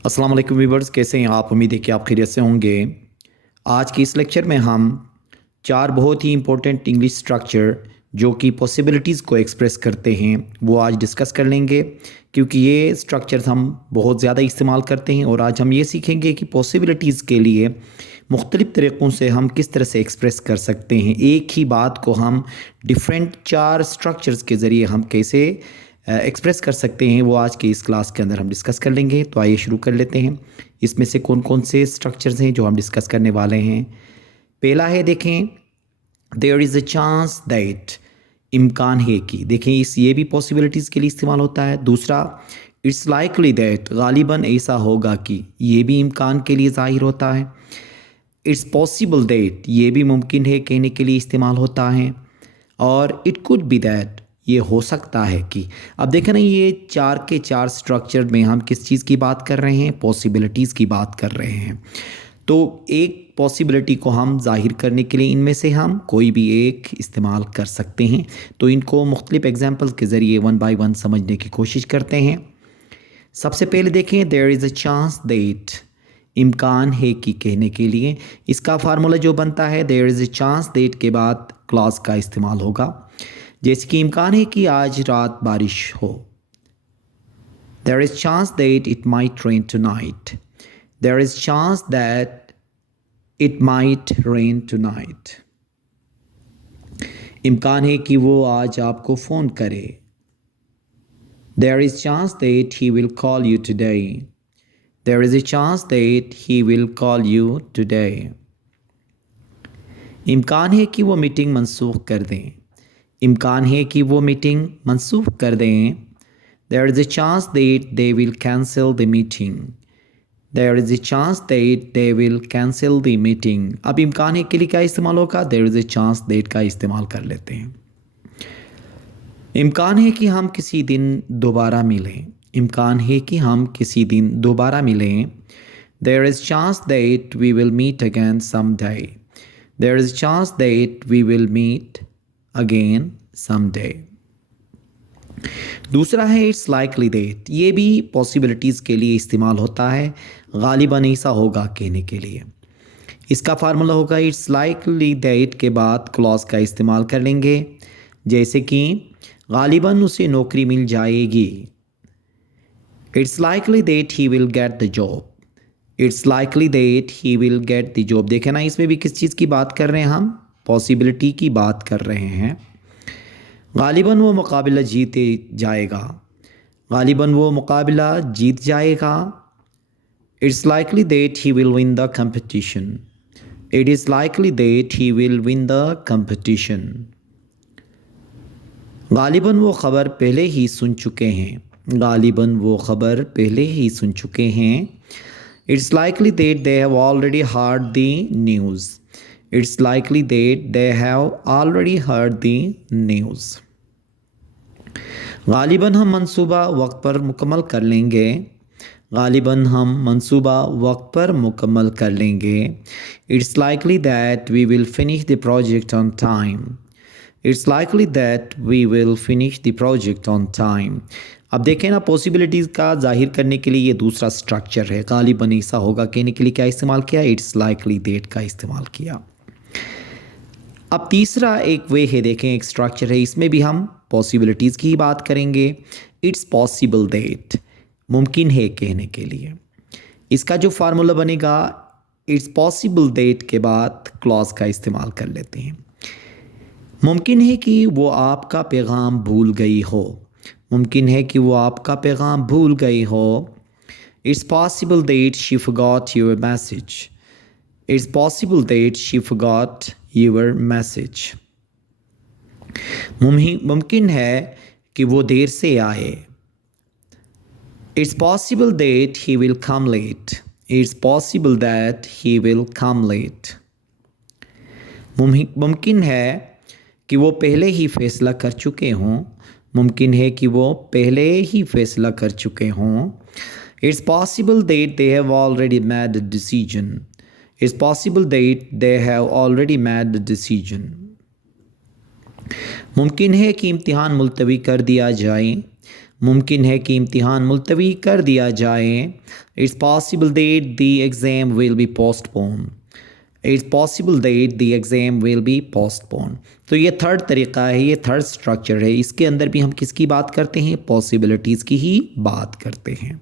अस्सलाम वालेकुम व्यूवर्स, कैसे हैं आप? उम्मीद है कि आप खैरियत से होंगे। आज के इस लेक्चर में हम चार बहुत ही इंपॉर्टेंट इंग्लिश स्ट्रक्चर जो कि पॉसिबिलिटीज़ को एक्सप्रेस करते हैं वो आज डिस्कस कर लेंगे, क्योंकि ये स्ट्रक्चर्स हम बहुत ज़्यादा इस्तेमाल करते हैं। और आज हम ये सीखेंगे कि पॉसिबिलिटीज़ के लिए मुख्तलिफ़ तरीक़ों से हम किस तरह से एक्सप्रेस कर सकते हैं। एक ही बात को हम डिफरेंट चार स्ट्रक्चर्स के ज़रिए हम कैसे एक्सप्रेस कर सकते हैं, वो आज की इस क्लास के अंदर हम डिस्कस कर लेंगे। तो आइए शुरू कर लेते हैं। इसमें से कौन कौन से स्ट्रक्चर्स हैं जो हम डिस्कस करने वाले हैं। पहला है, देखें, there is a chance that, इम्कान है कि। देखें, इस ये भी पॉसिबिलिटीज़ के लिए इस्तेमाल होता है। दूसरा, इट्स लाइकली दैट, गालिबन ऐसा होगा कि, ये भी इम्कान के लिए ज़ाहिर होता है। इट्स पॉसिबल दैट, ये भी मुमकिन है कहने के लिए इस्तेमाल होता है। और इट कुड बी दैट, ये हो सकता है कि। अब देखें ना, ये चार के चार स्ट्रक्चर में हम किस चीज़ की बात कर रहे हैं? पॉसिबिलिटीज़ की बात कर रहे हैं। तो एक पॉसिबिलिटी को हम जाहिर करने के लिए इनमें से हम कोई भी एक इस्तेमाल कर सकते हैं। तो इनको मुख्तलिफ एग्जाम्पल्स के ज़रिए वन बाय वन समझने की कोशिश करते हैं। सबसे पहले देखें, there is a chance that, इम्कान है कि कहने के लिए इसका फार्मूला जो बनता है, there is a chance that के बाद क्लॉज का इस्तेमाल होगा। जैसे कि इम्कान है कि आज रात बारिश हो। There is chance that it might rain tonight. There is chance that it might rain tonight. इम्कान है कि वो आज आपको फ़ोन करे। There is chance that he will call you today. There is a chance that he will call you today. इम्कान है कि वो मीटिंग मनसूख कर दें। इम्कान है कि वो मीटिंग मनसूख कर दें। There is a chance that they will cancel the meeting. There is a chance that they will cancel the meeting. अब इम्कान है के लिए क्या इस्तेमाल होगा? There is a chance that का इस्तेमाल कर लेते हैं। इम्कान है कि हम किसी दिन दोबारा मिलें। इम्कान है कि हम किसी दिन दोबारा मिलें। There is chance that we will meet again someday. There is chance that we will meet again someday. दूसरा है, इट्स लाइकली दैट, ये भी पॉसिबिलिटीज़ के लिए इस्तेमाल होता है, गालिबन ऐसा होगा कहने के लिए। इसका फार्मूला होगा, इट्स लाइकली दैट के बाद क्लॉज का इस्तेमाल कर लेंगे। जैसे कि गालिबन उसे नौकरी मिल जाएगी। It's likely that he will get the job. It's likely that he will get the job. देखें ना, इसमें भी किस चीज़ की बात कर रहे हैं? हम पॉसिबिलिटी की बात कर रहे हैं। गालिबन वो मुकाबला जीते जाएगा। गालिबन वो मुकाबला जीत जाएगा। It's likely that he will win the competition. It is likely that he will win the competition. गालिबन वो ख़बर पहले ही सुन चुके हैं। गालिबन वो ख़बर पहले ही सुन चुके हैं। It's likely that they have already heard the news. It's likely that they have already heard the news. गालिबन हम मंसूबा वक्त पर मुकम्मल कर लेंगे। गालिबन हम मंसूबा वक्त पर मुकम्मल कर लेंगे। It's likely that we will finish the project on time. It's likely that we will finish the project on time. अब देखें ना, पॉसिबिलिटीज़ का जाहिर करने के लिए ये दूसरा स्ट्रक्चर है। गालिबन ऐसा होगा कहने के लिए क्या इस्तेमाल किया? इट्स लाइकली दैट का इस्तेमाल किया। अब तीसरा एक वे है, देखें, एक स्ट्रक्चर है, इसमें भी हम पॉसिबिलिटीज़ की बात करेंगे। इट्स पॉसिबल दैट, मुमकिन है कहने के लिए। इसका जो फार्मूला बनेगा, इट्स पॉसिबल दैट के बाद क्लॉज का इस्तेमाल कर लेते हैं। मुमकिन है कि वो आपका पैगाम भूल गई हो। मुमकिन है कि वो आपका पैगाम भूल गई हो। It's possible that she forgot your message. It's possible that she forgot your message. मुमकिन है कि वो देर से आए। It's possible that he will come late. It's possible that he will come late. मुमकिन है कि वो पहले ही फैसला कर चुके हों। मुमकिन है कि वो पहले ही फैसला कर चुके हों। It's possible that they have already made a decision. It's possible that they have already made a decision. मुमकिन है कि इम्तिहान मुलतवी कर दिया जाए। मुमकिन है कि इम्तिहान मुलतवी कर दिया जाए। It's possible that the exam will be postpone. It's possible that the exam will be postpone. तो ये थर्ड तरीक़ा है, ये थर्ड स्ट्रक्चर है। इसके अंदर भी हम किसकी बात करते हैं? पॉसिबिलिटीज़ की ही बात करते हैं।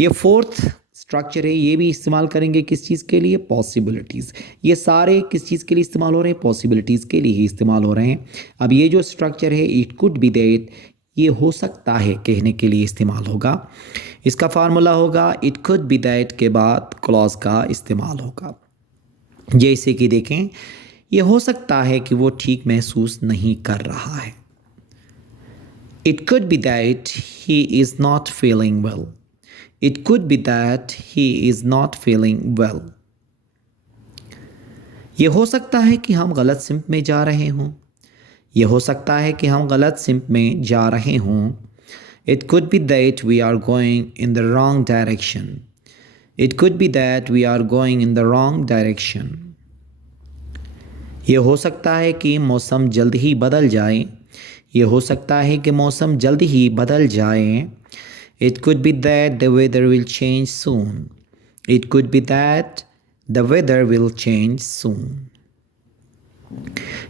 ये फोर्थ स्ट्रक्चर है, ये भी इस्तेमाल करेंगे किस चीज़ के लिए? पॉसिबिलिटीज़। ये सारे किस चीज़ के लिए इस्तेमाल हो रहे हैं? पॉसिबिलिटीज़ के लिए ही इस्तेमाल हो रहे हैं। अब ये जो स्ट्रक्चर है, इट कुड बी दैट, ये हो सकता है कहने के लिए इस्तेमाल होगा। इसका फार्मूला होगा इट कुड बी दैट के बाद क्लॉज का इस्तेमाल होगा। जैसे कि देखें, ये हो सकता है कि वो ठीक महसूस नहीं कर रहा है। It could be that he is not feeling well. It could be that he is not feeling well. ये हो सकता है कि हम गलत सिमत में जा रहे हों। ये हो सकता है कि हम गलत सिमत में जा रहे हों। It could be that we are going in the wrong direction. It could be that we are going in the wrong direction. ये हो सकता है कि मौसम जल्द ही बदल जाए। ये हो सकता है कि मौसम जल्द ही बदल जाए। It could be that the weather will change soon. It could be that the weather will change soon.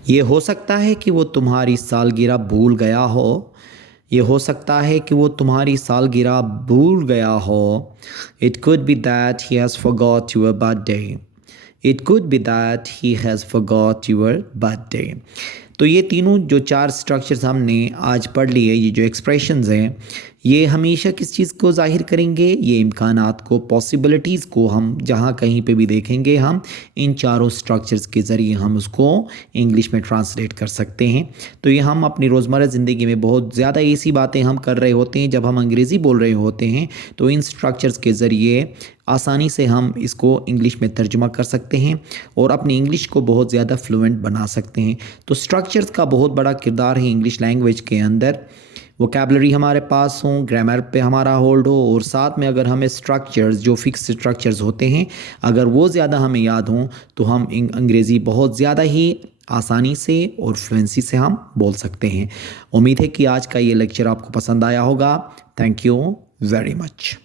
ये हो सकता है कि वो तुम्हारी सालगिरह भूल गया हो। ये हो सकता है कि वो तुम्हारी सालगिरह भूल गया हो। It could be that he has forgot your birthday. It could be that he has forgot your birthday. तो ये तीनों जो चार स्ट्रक्चर्स हमने आज पढ़ लिए, ये जो एक्सप्रेशंस हैं, ये हमेशा किस चीज़ को ज़ाहिर करेंगे? ये इम्कानात को, पॉसिबिलिटीज़ को हम जहाँ कहीं पे भी देखेंगे, हम इन चारों स्ट्रक्चर्स के ज़रिए हम उसको इंग्लिश में ट्रांसलेट कर सकते हैं। तो ये हम अपनी रोज़मर्रा ज़िंदगी में बहुत ज़्यादा ऐसी बातें हम कर रहे होते हैं, जब हम अंग्रेज़ी बोल रहे होते हैं तो इन स्ट्रक्चर्स के ज़रिए आसानी से हम इसको इंग्लिश में तर्जुमा कर सकते हैं और अपनी इंग्लिश को बहुत ज़्यादा फ्लुएंट बना सकते हैं। तो स्ट्रक्चर्स का बहुत बड़ा किरदार है इंग्लिश लैंग्वेज के अंदर। वोकैबलरी हमारे पास हो, ग्रामर पे हमारा होल्ड हो, और साथ में अगर हमें स्ट्रक्चर्स, जो फिक्स स्ट्रक्चर्स होते हैं, अगर वो ज़्यादा हमें याद हों तो हम अंग्रेज़ी बहुत ज़्यादा ही आसानी से और फ्लुएंसी से हम बोल सकते हैं। उम्मीद है कि आज का ये लेक्चर आपको पसंद आया होगा। Thank you very much.